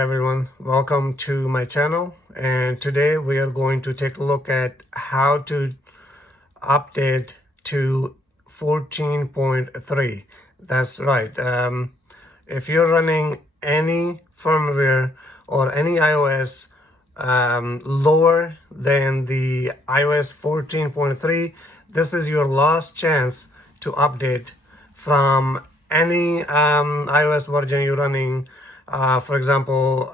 everyone, welcome to my channel, and today we are going to take a look at how to update to 14.3. That's right. If you're running any firmware or any iOS lower than the iOS 14.3, this is your last chance to update from any iOS version you're running. For example,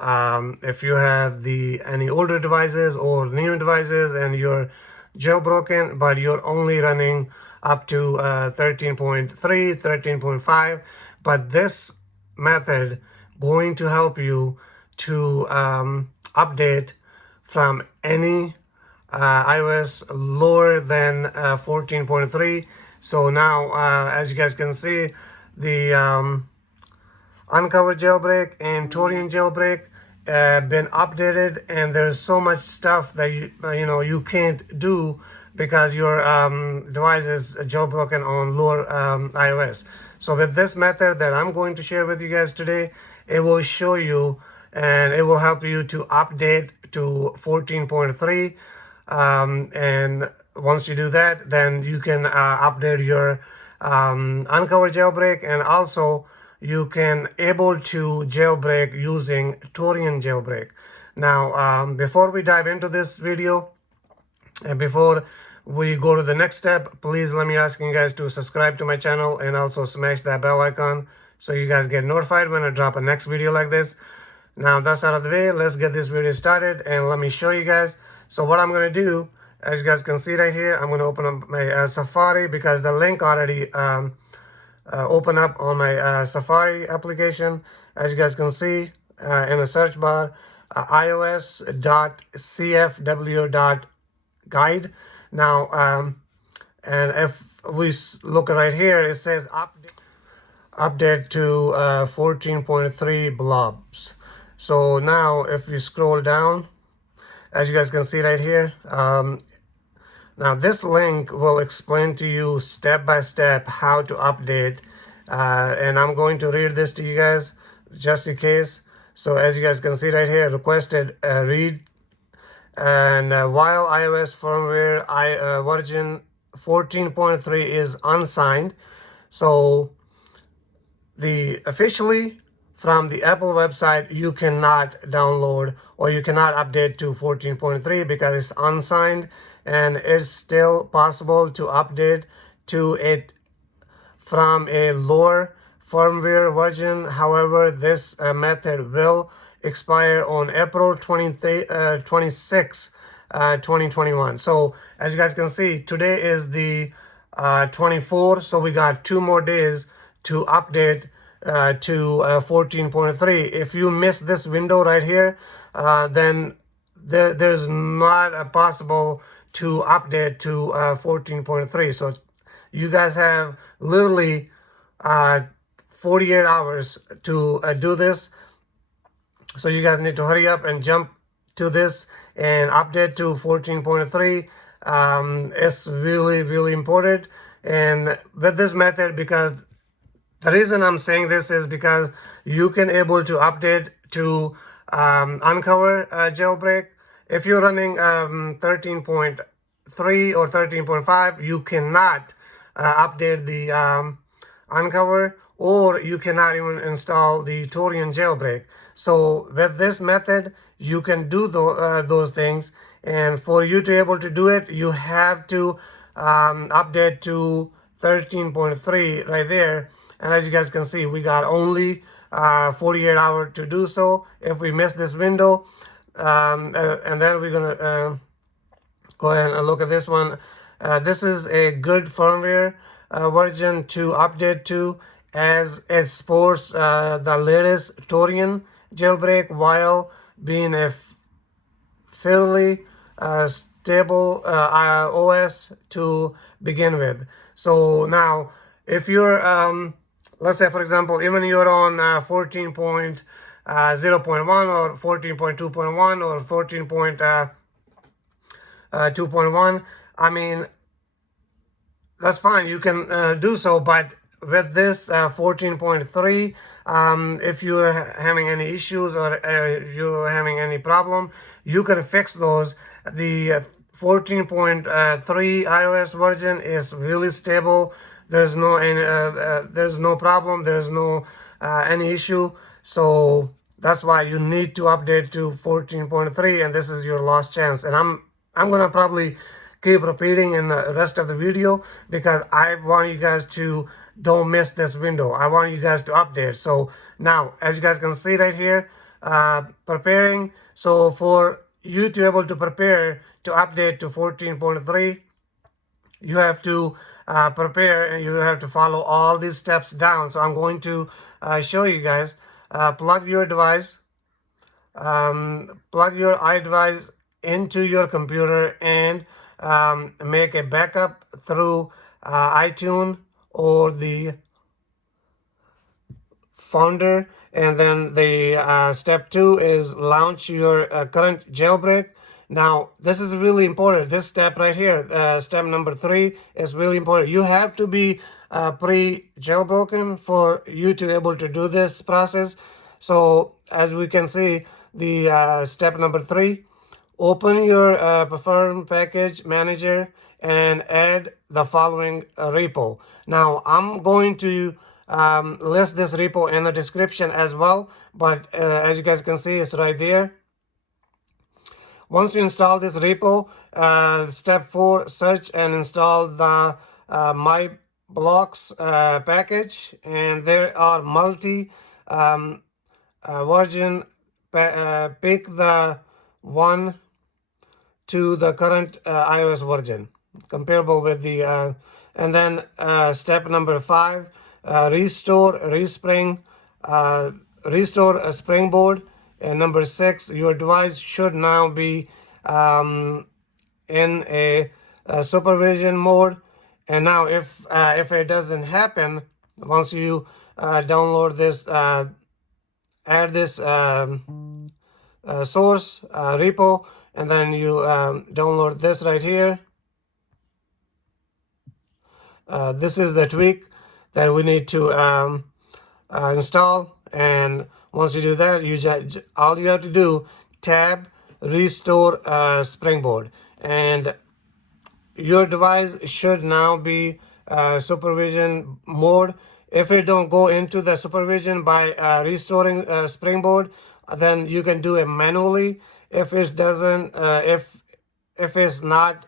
if you have any older devices or new devices and you're jailbroken, but you're only running up to 13.3, 13.5, but this method going to help you to update from any iOS lower than 14.3. So now, as you guys can see, the uncovered jailbreak and Taurine jailbreak been updated, and there's so much stuff that you can't do because your device is jailbroken on lower iOS. So with this method that I'm going to share with you guys today, it will show you and it will help you to update to 14.3. And once you do that, then you can update your uncovered jailbreak, and also you can able to jailbreak using Taurine jailbreak. Now, before we dive into this video, and before we go to the next step, please let me ask you guys to subscribe to my channel and also smash that bell icon so you guys get notified when I drop a next video like this. Now that's out of the way, let's get this video started and let me show you guys. So what I'm going to do, as you guys can see right here, I'm going to open up my Safari because the link already open up on my Safari application. As you guys can see in the search bar, ios.cfw.guide. Now, and if we look right here, it says update to 14.3 blobs. So now if we scroll down, as you guys can see right here, now this link will explain to you step by step how to update, and I'm going to read this to you guys just in case. So as you guys can see right here, requested read, and while iOS firmware version 14.3 is unsigned, so the officially from the Apple website you cannot download or you cannot update to 14.3 because it's unsigned, and it's still possible to update to it from a lower firmware version. However, this method will expire on April 26, 2021. So as you guys can see, today is the 24th, so we got 2 more days to update to 14.3. If you miss this window right here, then there's not a possible to update to 14.3. So you guys have literally 48 hours to do this. So you guys need to hurry up and jump to this and update to 14.3. It's really, really important. And with this method, because the reason I'm saying this is because you can able to update to uncover jailbreak. If you're running 13.3 or 13.5, you cannot update the uncover, or you cannot even install the Taurine jailbreak. So with this method, you can do those things, and for you to able to do it, you have to update to 13.3 right there. And as you guys can see, we got only 48 hours to do so. If we miss this window, and then we're gonna go ahead and look at this one. This is a good firmware version to update to, as it supports the latest Taurine jailbreak while being a fairly stable OS to begin with. So now, if you're let's say, for example, even you're on 14.0.1 or 14.2.1 or 14.2.1, I mean, that's fine, you can do so, but with this 14.3, if you're having any issues or you're having any problem, you can fix those. The 14.3 iOS version is really stable. There's no problem. There's no any issue. So that's why you need to update to 14.3, and this is your last chance. And I'm gonna probably keep repeating in the rest of the video because I want you guys to don't miss this window. I want you guys to update. So now, as you guys can see right here, preparing. So for you to be able to prepare to update to 14.3, you have to prepare and you have to follow all these steps down. So I'm going to show you guys. Plug your device, plug your iDevice into your computer and make a backup through iTunes or the Founder. And then the step 2 is launch your current jailbreak. Now this is really important. This step right here, step number 3, is really important. You have to be pre-jailbroken for you to be able to do this process. So as we can see, the step number 3, open your Perform Package Manager and add the following repo. Now I'm going to list this repo in the description as well, but as you guys can see, it's right there. Once you install this repo, step 4, search and install the My Blocks package, and there are multi version. Pick the one to the current iOS version, comparable with the, and then step number 5, restore a Springboard. And number 6, your device should now be in a supervision mode. And now if it doesn't happen, once you download this, add this source repo, and then you download this right here. This is the tweak that we need to install. And once you do that, all you have to do, tab restore Springboard, and your device should now be supervision mode. If it don't go into the supervision by restoring Springboard, then you can do it manually. If it doesn't, if it's not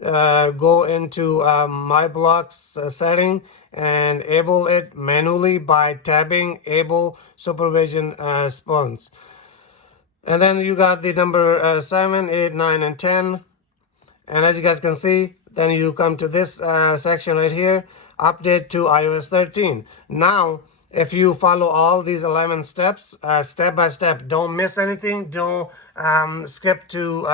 go into My Blocks setting and enable it manually by tabbing Enable Supervision Response. And then you got the number 7, 8, 9, and 10. And as you guys can see, then you come to this section right here, update to iOS 13. Now, if you follow all these 11 steps, step by step, don't miss anything, don't skip to,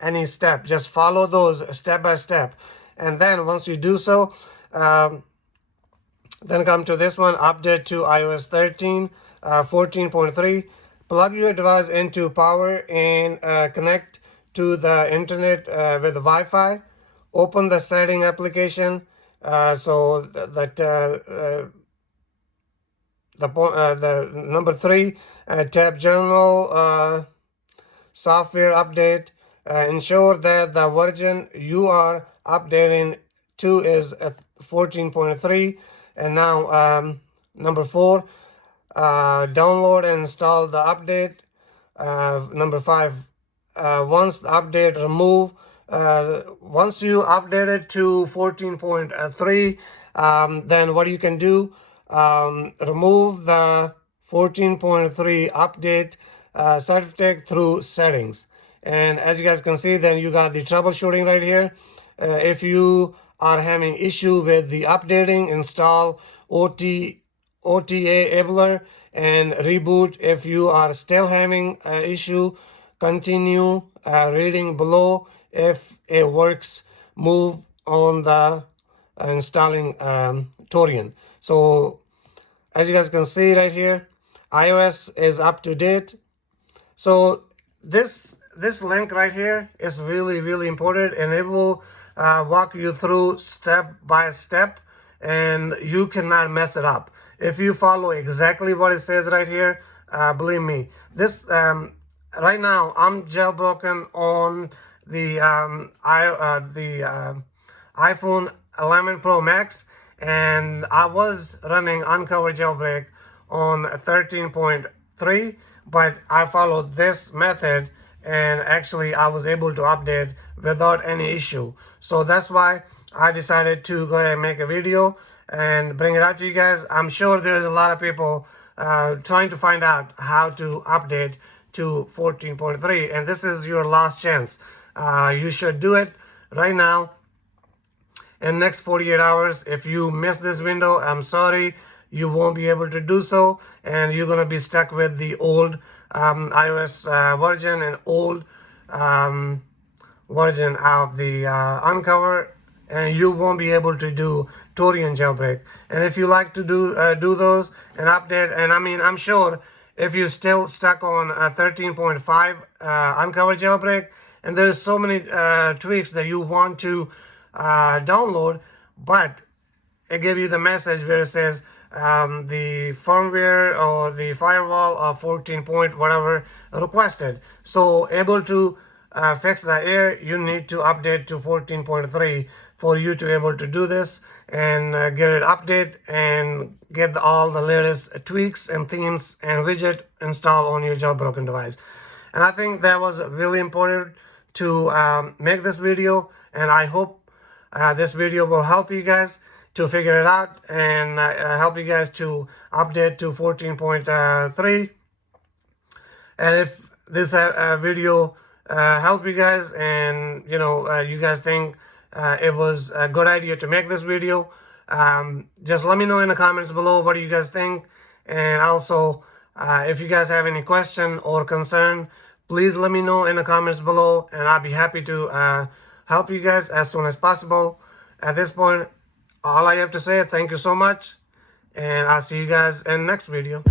any step. Just follow those step by step. And then once you do so, then come to this one, update to iOS 13, 14.3. Plug your device into power and connect to the internet with Wi-Fi. Open the setting application so that the number 3, tab General Software Update. Ensure that the version you are updating to is 14.3. And now number 4, download and install the update. Number 5, once the update remove, once you update it to 14.3, then what you can do, remove the 14.3 update certificate through settings. And as you guys can see, then you got the troubleshooting right here. If you are having issue with the updating, install OTA enabler and reboot. If you are still having issue, continue reading below. If it works, move on the installing Taurine. So as you guys can see right here, iOS is up to date. So this link right here is really important, and it will walk you through step by step. and you cannot mess it up. If you follow exactly what it says right here, believe me, this right now I'm jailbroken on the iPhone 11 Pro Max, and I was running uncovered jailbreak on 13.3, but I followed this method and actually I was able to update without any issue. So that's why I decided to go ahead and make a video and bring it out to you guys. I'm sure there's a lot of people trying to find out how to update to 14.3, and this is your last chance. You should do it right now in next 48 hours. If you miss this window, I'm sorry, you won't be able to do so, and you're gonna be stuck with the old iOS version and old version of the Uncover, and you won't be able to do Taurine jailbreak. And if you like to do those and update, and I mean, I'm sure if you're still stuck on 13.5 Uncover jailbreak, and there's so many tweaks that you want to download, but it gives you the message where it says the firmware or the firewall of 14 point whatever requested. So able to fix that error, you need to update to 14.3 for you to able to do this and get it update and get all the latest tweaks and themes and widget installed on your jailbroken device. And I think that was really important to make this video, and I hope this video will help you guys to figure it out and help you guys to update to 14.3. And if this video help you guys, and you guys think it was a good idea to make this video, just let me know in the comments below what do you guys think. And also if you guys have any question or concern, please let me know in the comments below, and I'll be happy to help you guys as soon as possible. At this point, all I have to say, thank you so much, and I'll see you guys in the next video.